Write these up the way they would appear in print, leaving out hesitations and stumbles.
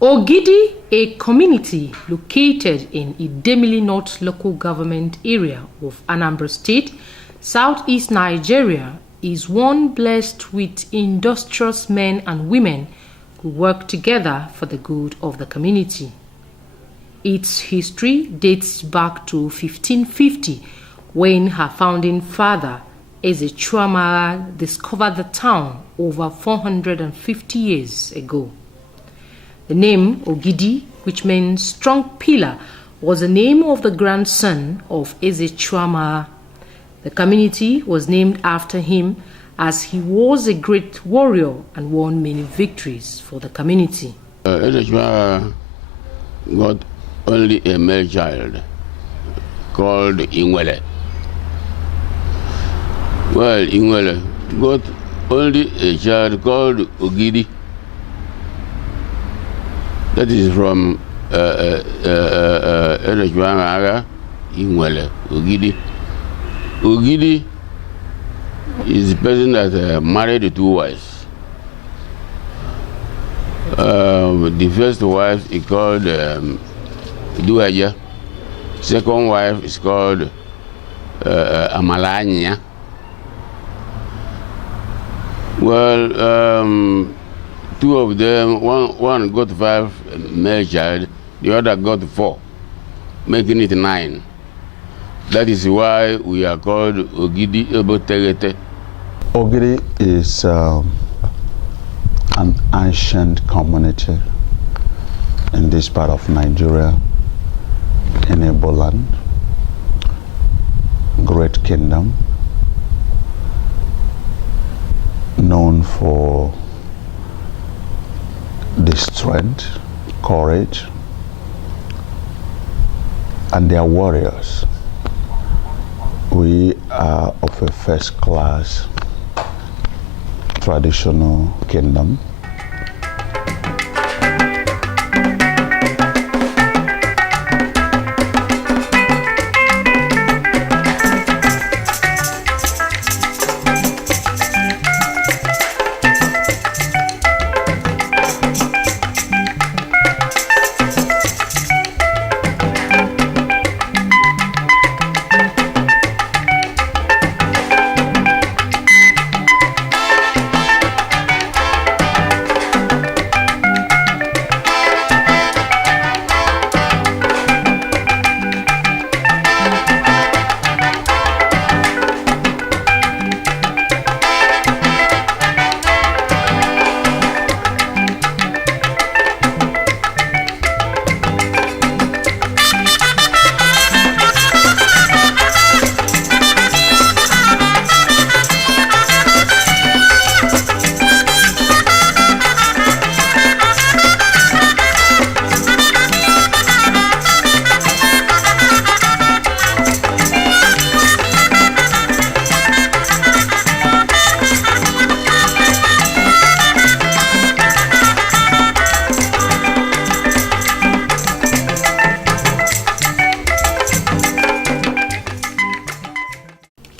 Ogidi, a community located in Idemili North local government area of Anambra State, southeast Nigeria, is one blessed with industrious men and women who work together for the good of the community. Its history dates back to 1550, when her founding father, Eze Chuamara, discovered the town over 450 years ago. The name Ogidi, which means strong pillar, was the name of the grandson of Eze Chuamara. The community was named after him as he was a great warrior and won many victories for the community. Eze Chuamara got only a male child called Ingwele. Well, Ingwele got only a child called Ogidi. That is from Eze Chuamara, Ingwele, Ogidi. Ogidi is the person that married two wives. The first wife is called Duaja. Second wife is called Amalanya. Well, two of them, one got 5 male child, the other got 4, making it 9. That is why we are called Ogidi Obotegete. Ogidi is an ancient community in this part of Nigeria, in Igbo land, great kingdom, known for the strength, courage, and their warriors. We are of a first-class traditional kingdom.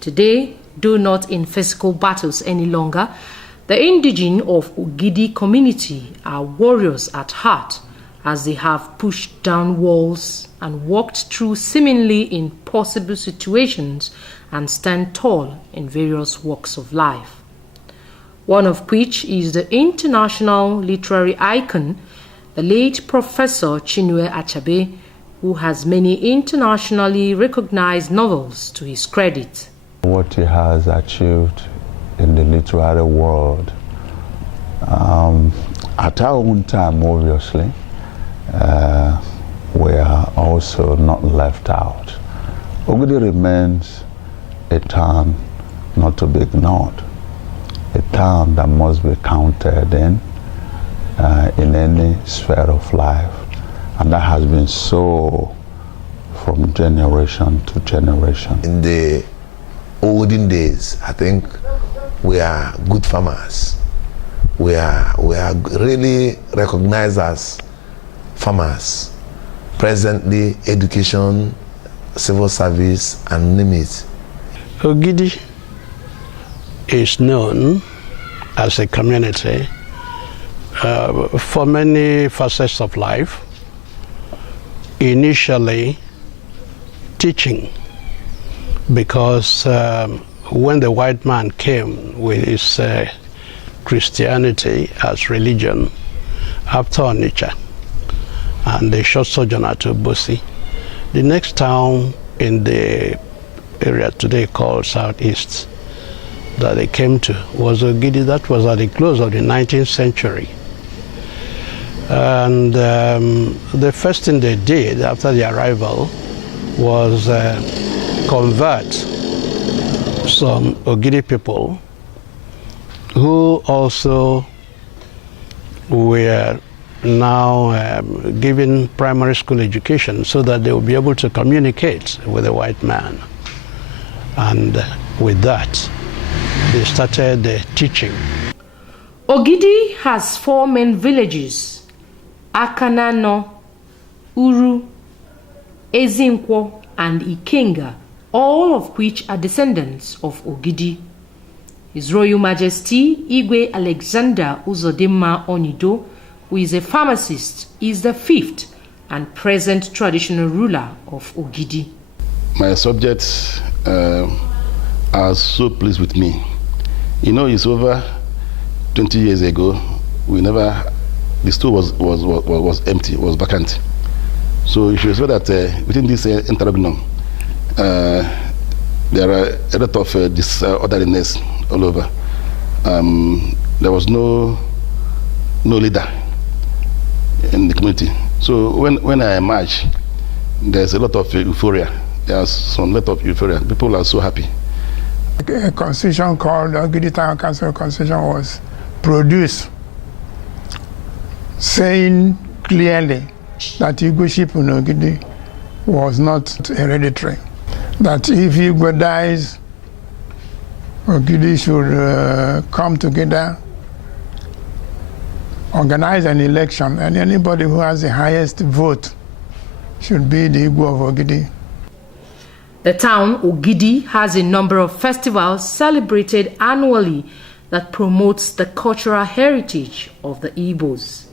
Today, though not in physical battles any longer, the indigene of Ogidi community are warriors at heart, as they have pushed down walls and walked through seemingly impossible situations and stand tall in various walks of life. One of which is the international literary icon, the late Professor Chinua Achebe, who has many internationally recognized novels to his credit. What he has achieved in the literary world, at our own time, obviously, we are also not left out. Ogidi remains a town not to be ignored, a town that must be counted in any sphere of life, and that has been so from generation to generation. In the olden days, I think we are good farmers. We are really recognized as farmers. Presently, education, civil service, and name it. Ogidi is known as a community for many facets of life. Initially, teaching, because when the white man came with his Christianity as religion after Onitsha, and they short sojourner to Bosi, the next town in the area today called Southeast that they came to was Ogidi. That was at the close of the 19th century. And the first thing they did after the arrival was convert some Ogidi people who also were now given primary school education so that they would be able to communicate with the white man. And with that, they started teaching. Ogidi has 4 main villages: Akanano, Uru, Ezinkwo, and Ikenga, all of which are descendants of Ogidi. His Royal Majesty Igwe Alexander Uzodimma Onido, who is a pharmacist, is the 5th and present traditional ruler of Ogidi. My subjects are so pleased with me. You know, it's over 20 years ago. The store was empty, was vacant. So you should say that within this interregnum, there are a lot of disorderliness all over. There was no leader in the community. So when I emerged, there's a lot of euphoria. There's some lot of euphoria. People are so happy. A constitution called the Ogidi Town Council Constitution was produced, saying clearly that Igboship in Ogidi was not hereditary. That if Igbo dies, Ogidi should come together, organize an election, and anybody who has the highest vote should be the Igbo of Ogidi. The town, Ogidi, has a number of festivals celebrated annually that promotes the cultural heritage of the Igbos.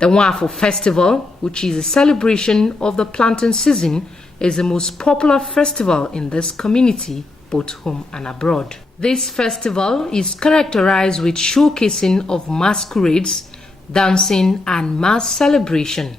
The Nwafo Festival, which is a celebration of the planting season, is the most popular festival in this community, both home and abroad. This festival is characterized with showcasing of masquerades, dancing, and mass celebration.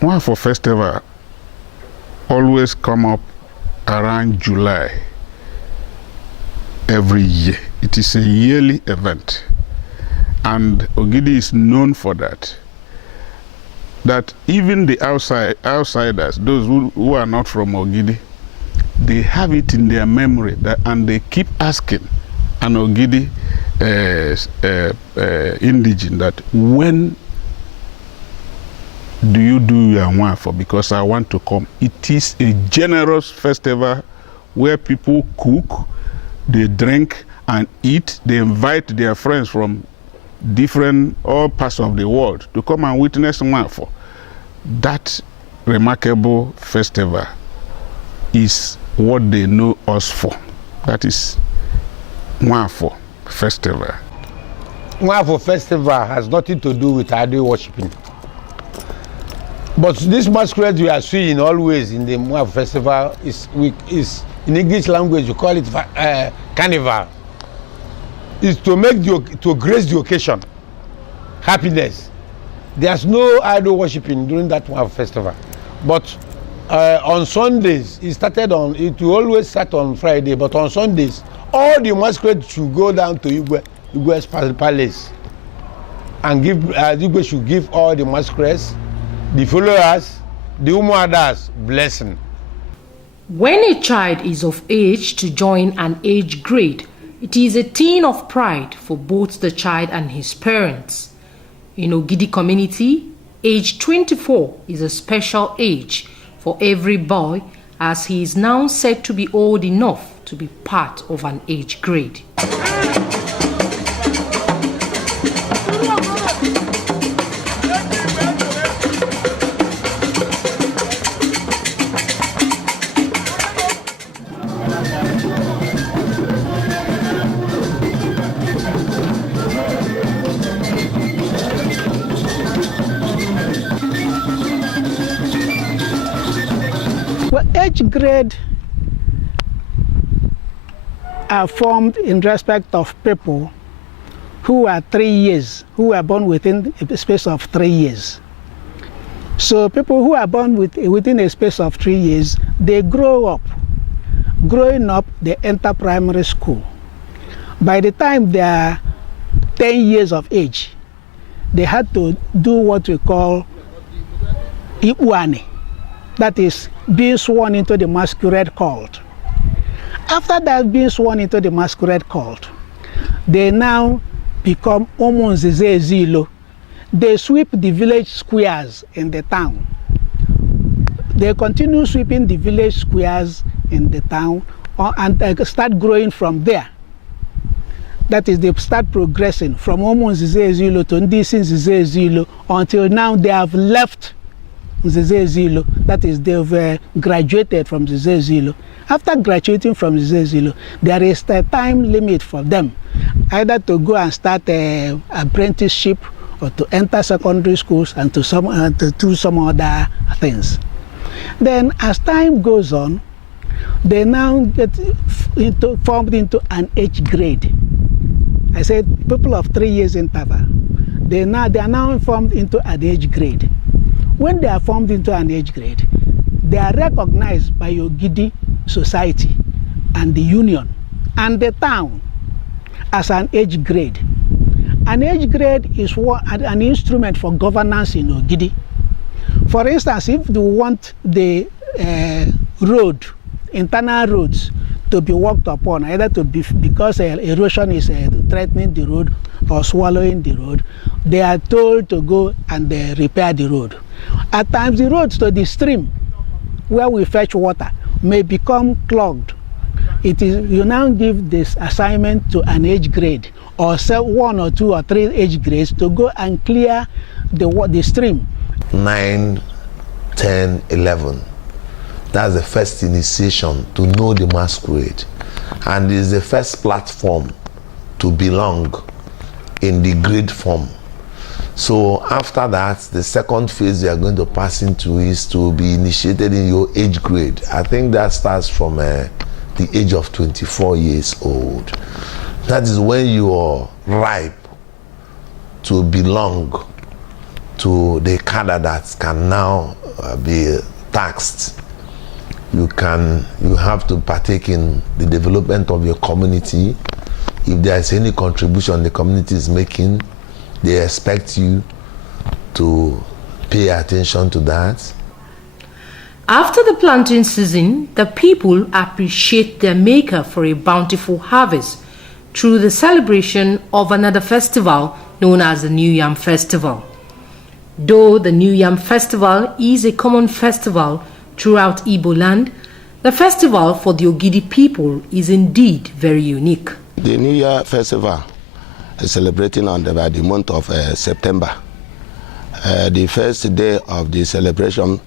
Nwafo Festival always come up around July every year. It is a yearly event. and Ogidi is known for that, that even the outsiders, those who are not from Ogidi, they have it in their memory, and they keep asking an Ogidi indigene that, when do you do your Nwafo? Because I want to come. It is a generous festival where people cook, they drink and eat. They invite their friends from all parts of the world to come and witness Nwafo. That remarkable festival is what they know us for. That is Nwafo festival. Nwafo festival has nothing to do with idol worshiping. But this masquerade we are seeing always in the Nwafo festival is in English language we call it carnival. Is to grace the occasion, happiness. There's no idol worshiping during that Nwafo festival. But on Sundays, it will always start on Friday, but on Sundays, all the masquerade should go down to Igwe's palace and Igwe should give all the masquerades, the followers, the Umuadas blessing. When a child is of age to join an age grade, it is a thing of pride for both the child and his parents. In Ogidi community, age 24 is a special age for every boy, as he is now said to be old enough to be part of an age grade. Well, age grade are formed in respect of people who are 3 years, who are born within a space of 3 years. So people who are born within a space of 3 years, they grow up. Growing up, they enter primary school. By the time they are 10 years of age, they had to do what we call Iwane. That is being sworn into the masquerade cult. After that, being sworn into the masquerade cult, they now become Omunzezezilo. They sweep the village squares in the town. They continue sweeping the village squares in the town and start growing from there. That is, they start progressing from Omunzezezilo to Ndisinzezezilo until now they have left Zezezilo. That is, they've graduated from Zezezilo. After graduating from Zezezilo, there is a time limit for them, either to go and start an apprenticeship or to enter secondary schools and to do some other things. Then, as time goes on, they now get formed into an age grade. I said people of 3 years interval. They are now formed into an age grade. When they are formed into an age grade, they are recognized by Ogidi society and the union and the town as an age grade. An age grade is an instrument for governance in Ogidi. For instance, if you want the internal roads to be worked upon, either because erosion is threatening the road or swallowing the road, they are told to go and repair the road. At times, the roads to the stream where we fetch water may become clogged. You now give this assignment to an age grade, or 1 or 2 or 3 age grades to go and clear the stream. 9, 10, 11. That's the first initiation to know the masquerade, and is the first platform to belong in the grade form. So after that, the second phase we are going to pass into is to be initiated in your age grade. I think that starts from the age of 24 years old. That is when you are ripe to belong to the cadre that can now be taxed. You have to partake in the development of your community. If there is any contribution the community is making, they expect you to pay attention to that. After the planting season, the people appreciate their maker for a bountiful harvest through the celebration of another festival known as the New Yam Festival. Though the New Yam Festival is a common festival throughout Igbo land, the festival for the Ogidi people is indeed very unique. The New Year Festival is celebrating by the month of September. The first day of the celebration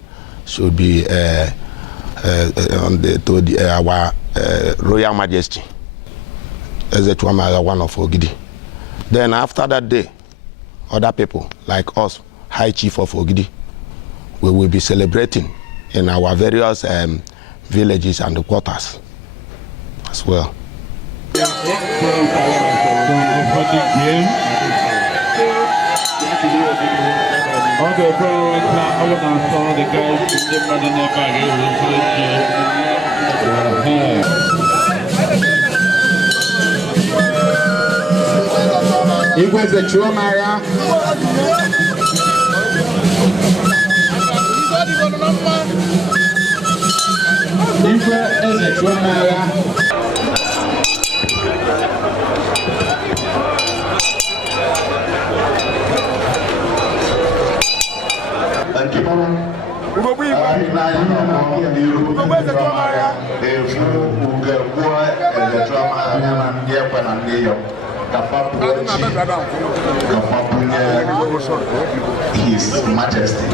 should be our Royal Majesty, as the one of Ogidi. Then after that day, other people like us, High Chief of Ogidi, we will be celebrating in our various villages and quarters as well. His Majesty,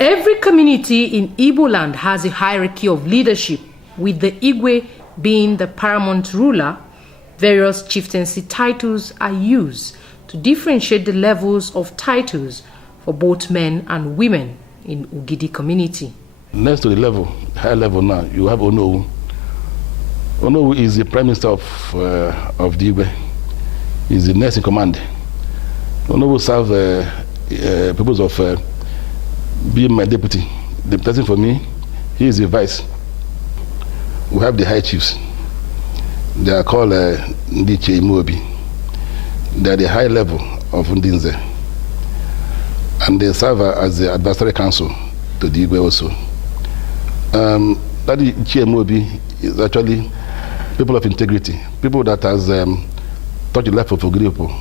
Every community in Igbo land has a hierarchy of leadership, with the Igwe being the paramount ruler. Various chieftaincy titles are used to differentiate the levels of titles for both men and women in Ogidi community. Next to the level, high level now, you have Onowu. Onowu is the Prime Minister of the Igwe. He's the next in command. Onowu serves the purpose of being my deputy. The person for me, he is the vice. We have the high chiefs. They are called Ndiche Imobi. They are the high level of Ndinze. And they serve as the advisory council to the Igwe also. That Ndiche Imobi is actually people of integrity, people that has touched the life of Ogidi people,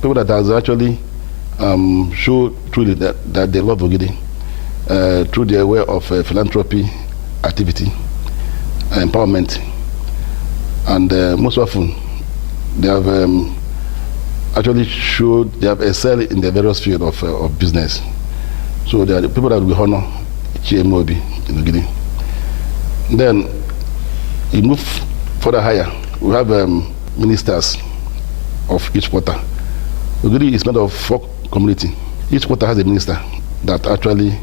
people that has actually showed truly that they love Ogidi through their way of philanthropy, activity, empowerment. And most often, they have actually showed they have excelled in the various fields of business. So they are the people that we honor GMOB in Ogidi. Then you move further higher. We have ministers of each quarter. Ogidi is made of 4 communities. Each quarter has a minister that actually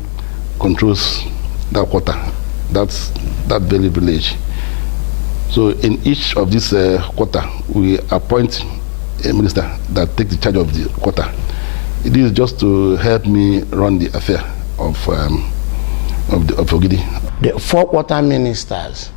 controls that quarter, that very village. So in each of these quarter, we appoint a minister that takes the charge of the quarter. It is just to help me run the affair of Ogidi. The 4 quarter ministers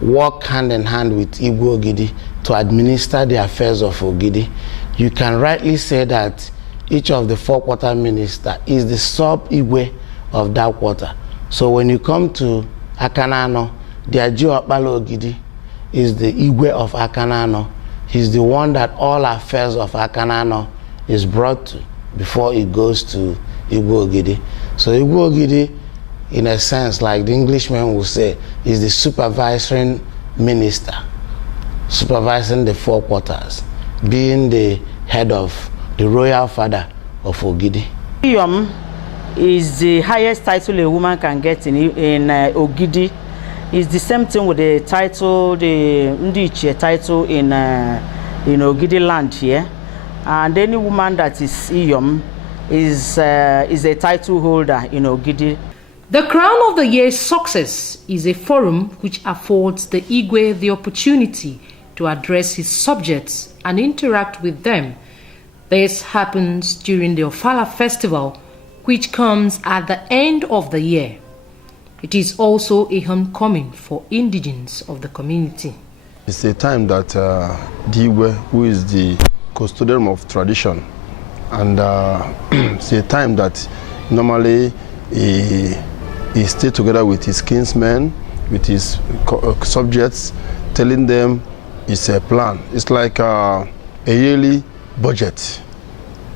work hand in hand with Igwe Ogidi to administer the affairs of Ogidi. You can rightly say that each of the 4 quarter minister is the sub-Igwe of that quarter. So when you come to Akanano, the Ajiwa Okpala Ogidi is the Igwe of Akanano. He's the one that all affairs of Akanano is brought to before it goes to Igwe Ogidi. So Igwe Ogidi, in a sense, like the Englishman will say, is the supervising minister, supervising the 4 quarters, being the head of the royal father of Ogidi. Iyom is the highest title a woman can get in Ogidi. It's the same thing with the title, the Ndiche title in Ogidi land here. And any woman that is Iyom is a title holder in Ogidi. The Crown of the Year's success is a forum which affords the Igwe the opportunity to address his subjects and interact with them. This happens during the Ofala festival, which comes at the end of the year. It is also a homecoming for indigenes of the community. It's a time that the Igwe, who is the custodian of tradition, and it's a time that normally he stays together with his kinsmen, with his subjects, telling them it's a plan. It's like a yearly budget.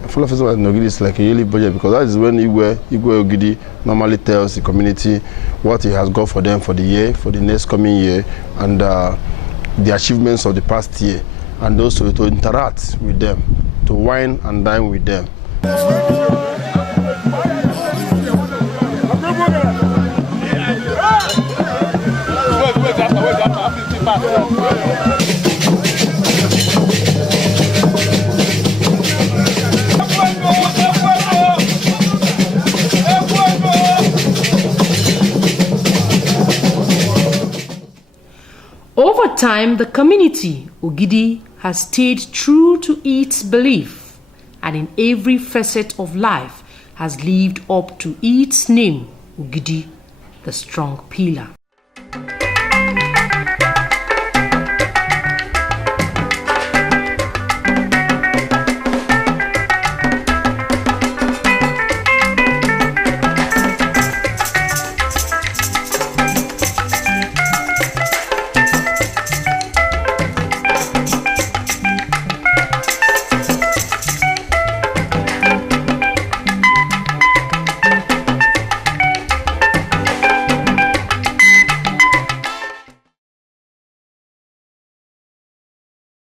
Ofala Festival in Ogidi is like a yearly budget, because that is when Igwe Ogidi normally tells the community what he has got for them for the year, for the next coming year, and the achievements of the past year, and also to interact with them, to wine and dine with them. Over time, the community, Ogidi, has stayed true to its belief, and in every facet of life has lived up to its name, Ogidi, the strong pillar.